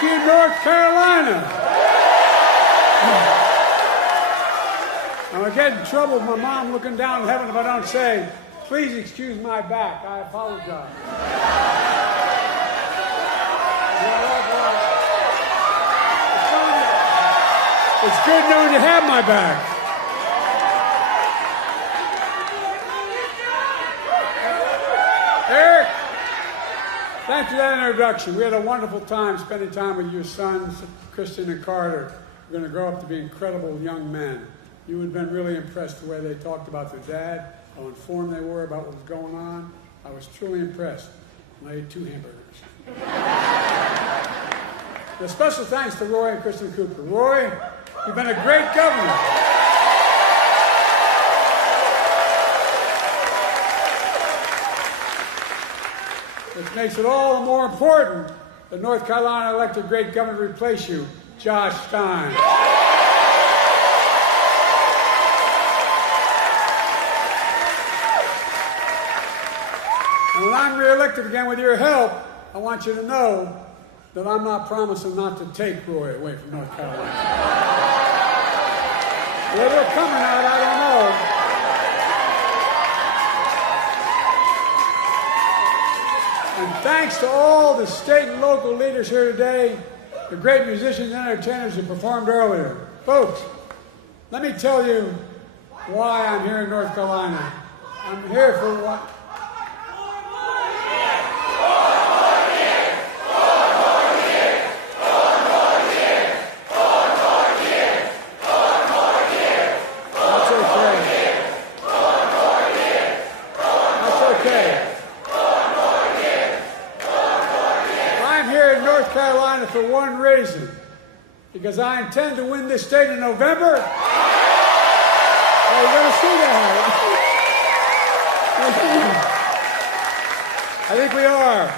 Thank you, North Carolina. I'm going to get in trouble with my mom looking down in heaven if I don't say, please excuse my back. I apologize. It's good knowing you have my back. Eric, thanks for that introduction. We had a wonderful time spending time with your sons, Christian and Carter. They're going to grow up to be incredible young men. You would have been really impressed the way they talked about their dad, how informed they were about what was going on. I was truly impressed. And I ate 2 hamburgers. A special thanks to Roy and Kristen Cooper. Roy, you've been a great governor. Which makes it all the more important that North Carolina elected a great governor to replace you, Josh Stein. And when I'm reelected again with your help, I want you to know that I'm not promising not to take Roy away from North Carolina. Where they're coming out, I don't know. And thanks to all the state and local leaders here today, the great musicians and entertainers who performed earlier. Folks, let me tell you why I'm here in North Carolina. I'm here for what? For one reason, because I intend to win this state in November. Are you going to see that? I think we are.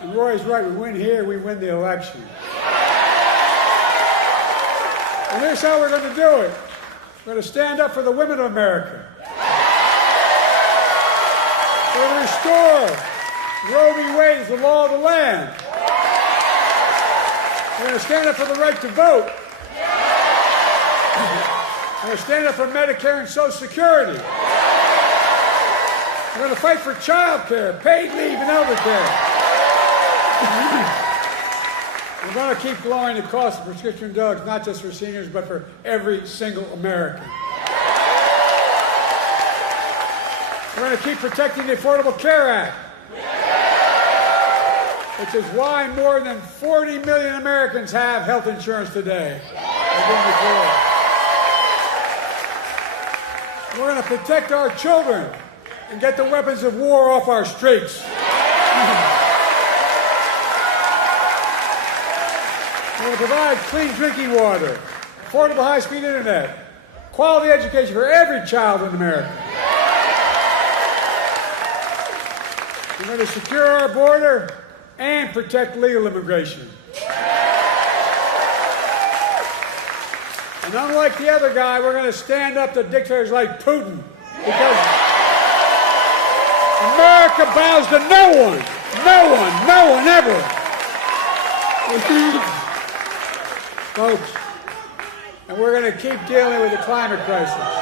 And Roy's right. We win here, we win the election. And here's how we're going to do it. We're going to stand up for the women of America. We're going to restore Roe v. Wade as the law of the land. We're going to stand up for the right to vote. We're going to stand up for Medicare and Social Security. We're going to fight for child care, paid leave, and elder care. We're going to keep lowering the cost of prescription drugs, not just for seniors, but for every single American. We're going to keep protecting the Affordable Care Act, which is why more than 40 million Americans have health insurance today. We're going to protect our children and get the weapons of war off our streets. We're going to provide clean drinking water, affordable high-speed internet, quality education for every child in America. We're going to secure our border and protect legal immigration. And unlike the other guy, we're going to stand up to dictators like Putin, because America bows to no one ever. Folks, and we're going to keep dealing with the climate crisis.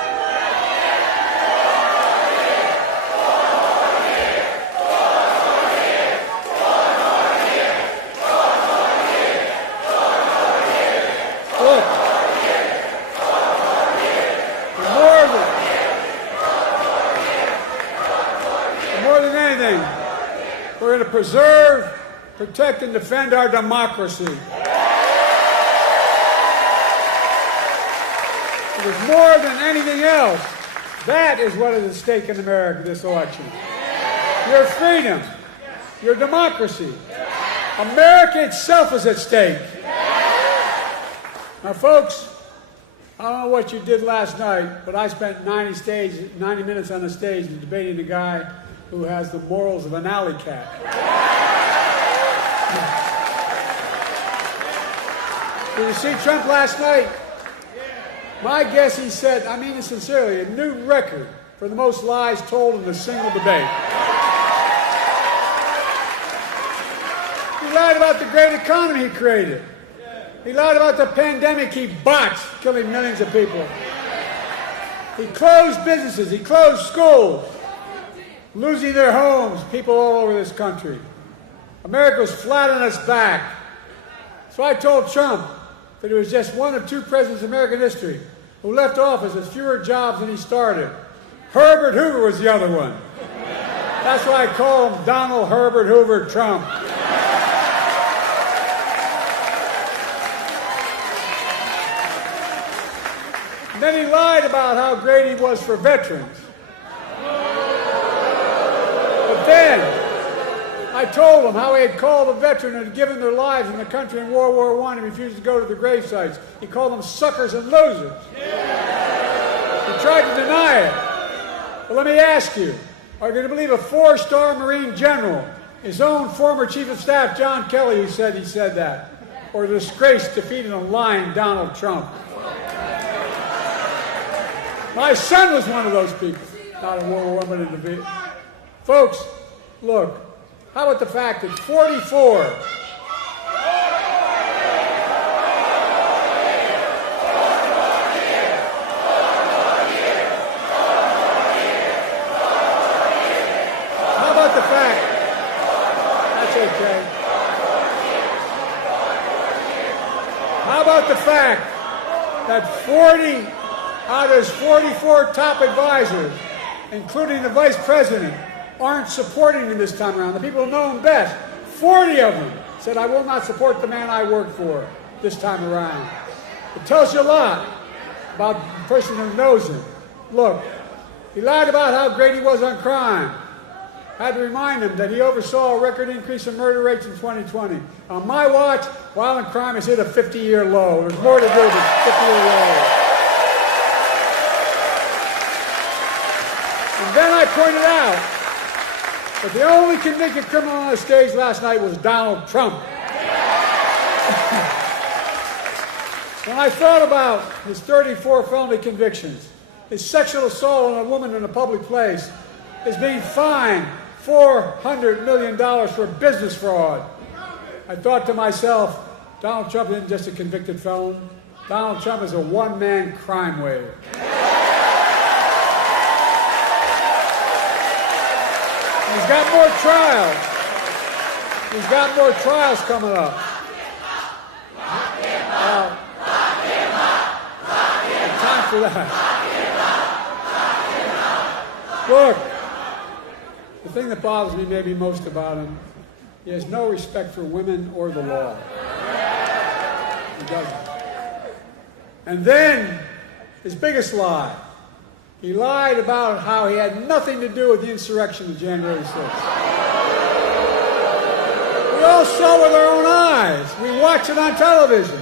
We're going to preserve, protect, and defend our democracy. Because more than anything else, that is what is at stake in America this election. Your freedom, your democracy. America itself is at stake. Now, folks, I don't know what you did last night, but I spent 90 minutes on the stage debating the guy who has the morals of an alley cat. Did you see Trump last night? My guess he set, I mean it sincerely, a new record for the most lies told in a single debate. He lied about the great economy he created. He lied about the pandemic he botched, killing millions of people. He closed businesses. He closed schools, losing their homes, people all over this country. America was flat on its back. So I told Trump that he was just one of two presidents in American history who left office with fewer jobs than he started. Herbert Hoover was the other one. That's why I call him Donald Herbert Hoover Trump. And then he lied about how great he was for veterans. But then I told him how he had called a veteran who had given their lives in the country in World War I and refused to go to the grave sites. He called them suckers and losers. He tried to deny it. But let me ask you, are you going to believe a 4-star Marine general, his own former Chief of Staff, John Kelly, who said he said that? Or the disgraced, defeated, and lying Donald Trump? My son was one of those people. Not in World War I, but in the Vietnam. Folks, look, how about the fact that 44... How about the fact... That's okay. How about the fact that 40 out of his 44 top advisors, including the vice president, aren't supporting him this time around? The people who know him best, 40 of them said, I will not support the man I work for this time around. It tells you a lot about the person who knows him. Look, he lied about how great he was on crime. I had to remind him that he oversaw a record increase in murder rates in 2020. On my watch, violent crime has hit a 50-year low. There's more to do with a 50-year low. And then I pointed out that the only convicted criminal on the stage last night was Donald Trump. When I thought about his 34 felony convictions, his sexual assault on a woman in a public place, his being fined $400 million for business fraud, I thought to myself, Donald Trump isn't just a convicted felon. Donald Trump is a one-man crime wave. He's got more trials. He's got more trials coming up. Time for that. Look, the thing that bothers me maybe most about him, he has no respect for women or the law. He doesn't. And then, his biggest lie. He lied about how he had nothing to do with the insurrection of January 6th. We all saw with our own eyes. We watched it on television.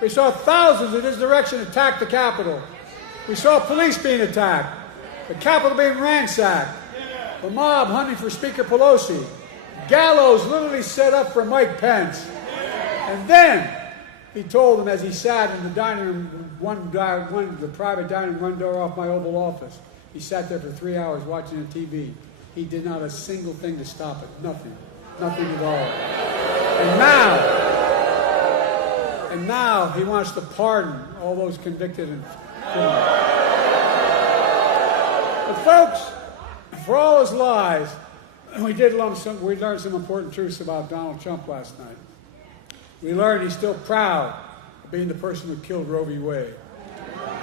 We saw thousands in his direction attack the Capitol. We saw police being attacked, the Capitol being ransacked, the mob hunting for Speaker Pelosi, gallows literally set up for Mike Pence. And then he told them as he sat in the dining room, the private dining room, one door off my Oval Office. He sat there for 3 hours watching the TV. He did not a single thing to stop it. Nothing. Nothing at all. And now he wants to pardon all those convicted and criminals. But folks, for all his lies, we learned some important truths about Donald Trump last night. We learned he's still proud of being the person who killed Roe v. Wade.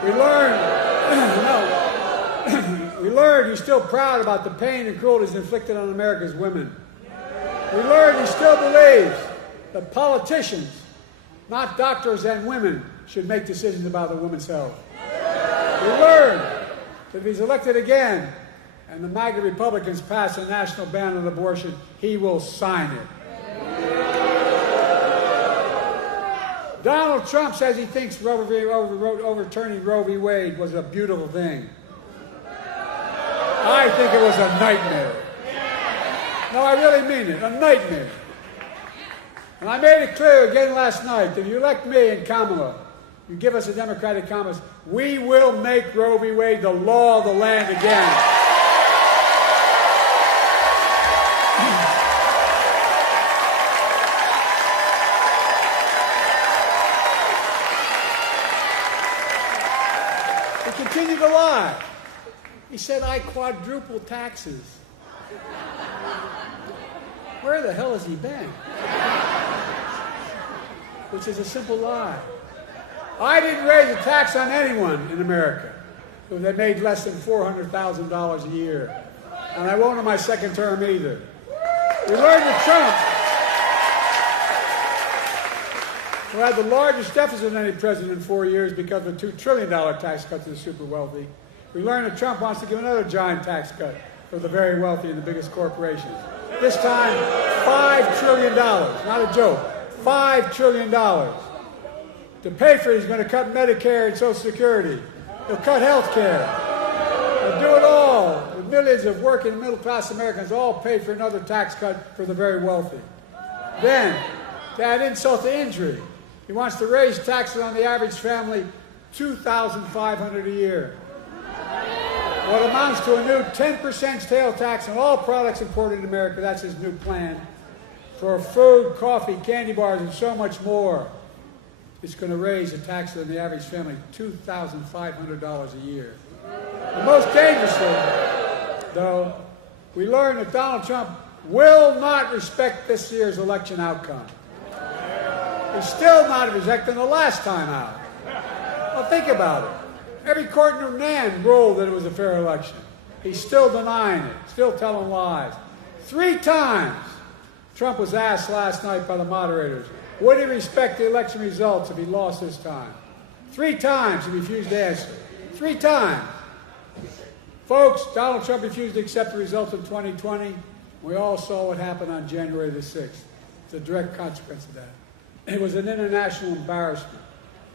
We learned he's still proud about the pain and cruelties inflicted on America's women. We learned he still believes that politicians, not doctors and women, should make decisions about the woman's health. We learned that if he's elected again and the MAGA Republicans pass a national ban on abortion, he will sign it. Donald Trump says he thinks overturning Roe v. Wade was a beautiful thing. I think it was a nightmare. No, I really mean it, a nightmare. And I made it clear again last night that if you elect me and Kamala, you give us a Democratic Congress, we will make Roe v. Wade the law of the land again. continued to lie. He said, I quadruple taxes. Where the hell has he been? Which is a simple lie. I didn't raise a tax on anyone in America who they made less than $400,000 a year. And I won't in my second term either. We learned that Trump, who had the largest deficit of any president in 4 years because of a $2 trillion tax cut to the super wealthy, we learned that Trump wants to give another giant tax cut for the very wealthy and the biggest corporations. This time, $5 trillion, not a joke, $5 trillion. To pay for it, he's going to cut Medicare and Social Security. He'll cut health care. He'll do it all. The millions of working middle-class Americans all pay for another tax cut for the very wealthy. Then, to add insult to injury, he wants to raise taxes on the average family $2,500 a year. What amounts to a new 10% sales tax on all products imported in America. That's his new plan. For food, coffee, candy bars, and so much more. It's going to raise the taxes on the average family $2,500 a year. The most dangerous thing, though, we learned that Donald Trump will not respect this year's election outcome. He's still not respecting the last time out. Well, think about it. Every court in the land ruled that it was a fair election. He's still denying it, still telling lies. 3 times Trump was asked last night by the moderators, would he respect the election results if he lost this time? 3 times he refused to answer. 3 times. Folks, Donald Trump refused to accept the results of 2020. We all saw what happened on January the 6th. It's a direct consequence of that. It was an international embarrassment.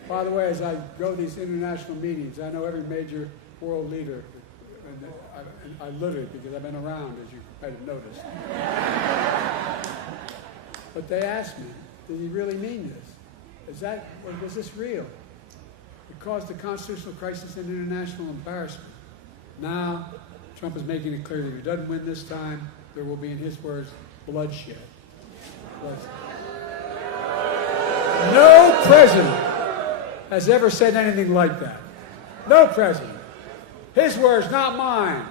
By the way, as I go to these international meetings, I know every major world leader, and I literally, because I've been around, as you might have noticed. But they asked me, did he really mean this? Was this real? It caused a constitutional crisis and international embarrassment. Now, Trump is making it clear that if he doesn't win this time, there will be, in his words, bloodshed. No president has ever said anything like that. No president. His words, not mine.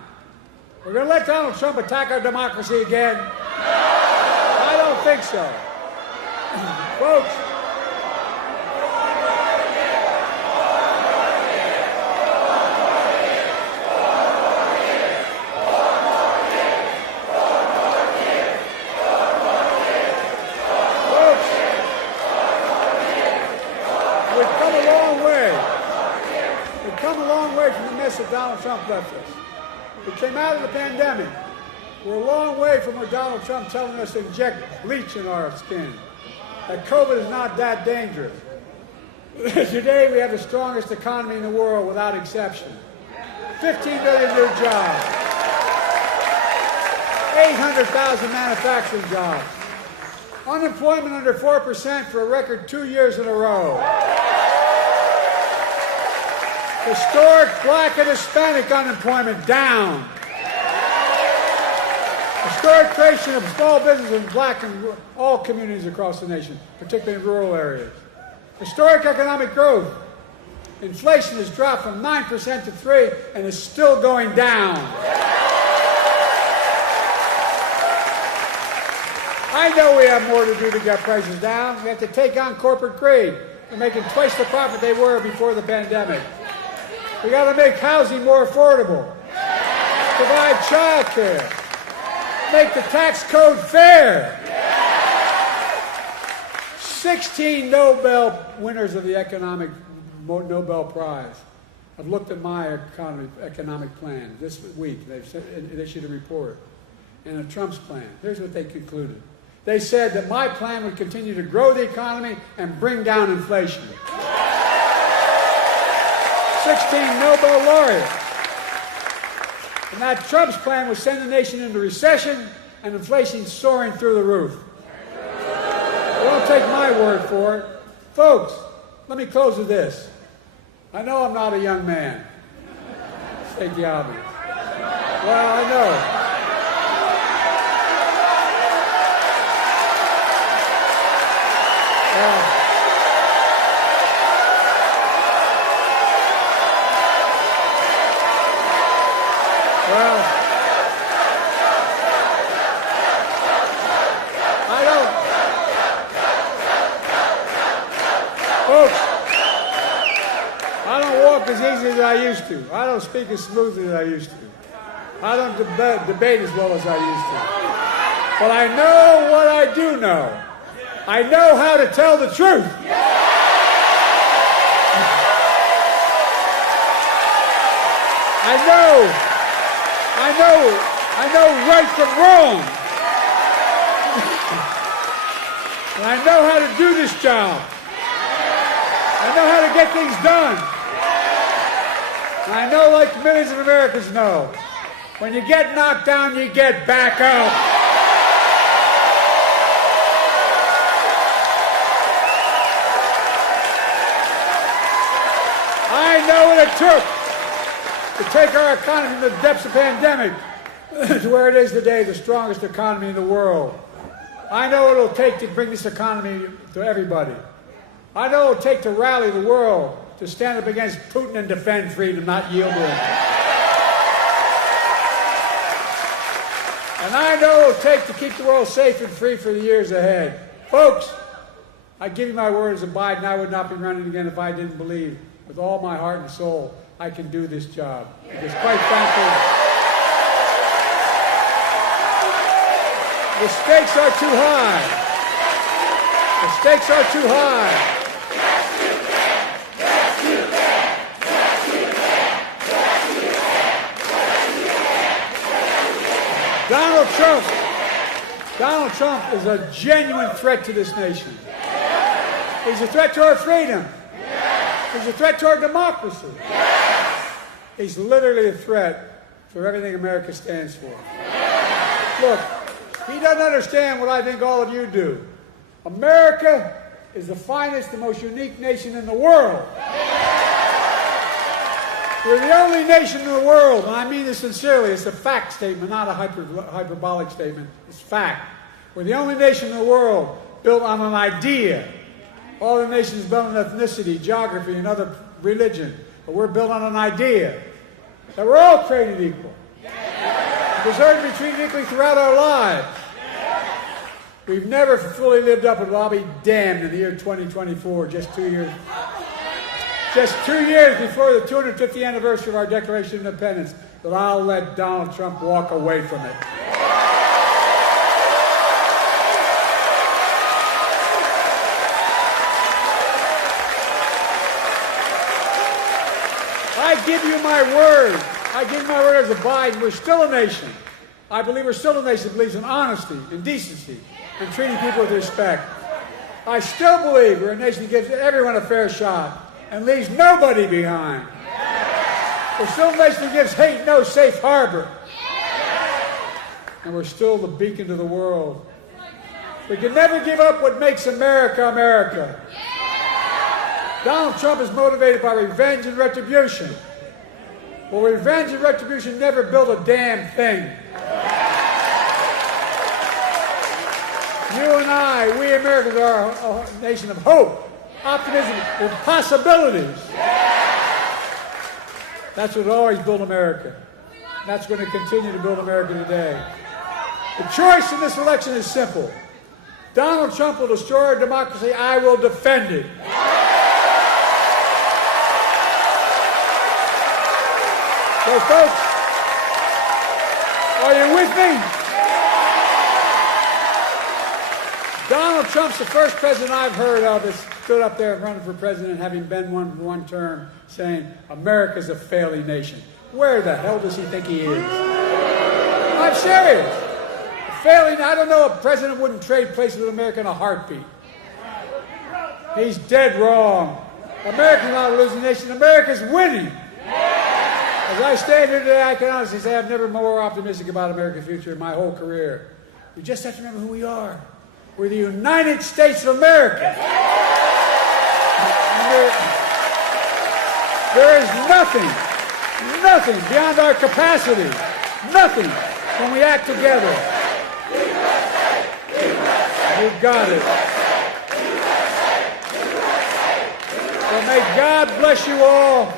We're going to let Donald Trump attack our democracy again? I don't think so. Folks, that Donald Trump left us. We came out of the pandemic. We're a long way from where Donald Trump telling us to inject bleach in our skin. That COVID is not that dangerous. Today we have the strongest economy in the world without exception. 15 million new jobs. 800,000 manufacturing jobs. Unemployment under 4% for a record 2 years in a row. Historic black and Hispanic unemployment down. Historic creation of small businesses in black and all communities across the nation, particularly in rural areas. Historic economic growth. Inflation has dropped from 9% to 3% and is still going down. I know we have more to do to get prices down. We have to take on corporate greed. They're making twice the profit they were before the pandemic. We got to make housing more affordable, provide child care, make the tax code fair. 16 Nobel winners of the economic Nobel Prize have looked at my economic plan this week. They've issued a report. And Trump's plan. Here's what they concluded. They said that my plan would continue to grow the economy and bring down inflation. 16 Nobel laureates. And that Trump's plan would send the nation into recession and inflation soaring through the roof. Don't take my word for it. Folks, let me close with this. I know I'm not a young man. State the obvious. Well, I know. I used to. I don't speak as smoothly as I used to. I don't debate as well as I used to. But I know what I do know. I know how to tell the truth. I know right from wrong. And I know how to do this job. I know how to get things done. And I know, like millions of Americans know, when you get knocked down, you get back up. I know what it took to take our economy from the depths of the pandemic to where it is today, the strongest economy in the world. I know what it'll take to bring this economy to everybody. I know what it'll take to rally the world to stand up against Putin and defend freedom, not yield to him. And I know what it'll take to keep the world safe and free for the years ahead. Folks, I give you my word as a Biden, I would not be running again if I didn't believe with all my heart and soul I can do this job. Because quite frankly, the stakes are too high. The stakes are too high. Donald Trump is a genuine threat to this nation. He's a threat to our freedom. He's a threat to our democracy. He's literally a threat for everything America stands for. Look, he doesn't understand what I think all of you do. America is the finest, the most unique nation in the world. We're the only nation in the world, and I mean this sincerely, it's a fact statement, not a hyperbolic statement, it's fact. We're the only nation in the world built on an idea. All the nations built on ethnicity, geography, and other religion, but we're built on an idea that we're all created equal. Deserve to be treated equally throughout our lives. We've never fully lived up to it. I'll be damned in the year 2024, just 2 years before the 250th anniversary of our Declaration of Independence, that I'll let Donald Trump walk away from it. I give you my word. I give you my word as a Biden. We're still a nation. I believe we're still a nation that believes in honesty and decency and treating people with respect. I still believe we're a nation that gives everyone a fair shot and leaves nobody behind. We're still a nation that gives hate no safe harbor. And we're still the beacon to the world. We can never give up what makes America, America. Donald Trump is motivated by revenge and retribution. Well, revenge and retribution never build a damn thing. You and I, we Americans, are a nation of hope, optimism, and possibilities. That's what always built America. And that's going to continue to build America today. The choice in this election is simple. Donald Trump will destroy our democracy. I will defend it. So, folks, are you with me? Donald Trump's the first president I've heard of that stood up there running for president, having been one for one term, saying, America's a failing nation. Where the hell does he think he is? I'm serious. Failing, I don't know, a president wouldn't trade places with America in a heartbeat. He's dead wrong. America's not a losing nation. America's winning. As I stand here today, I can honestly say I've never been more optimistic about America's future in my whole career. We just have to remember who we are. We're the United States of America. There is nothing beyond our capacity, nothing when we act together. You got it. So may God bless you all,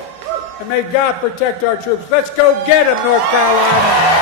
and may God protect our troops. Let's go get them, North Carolina.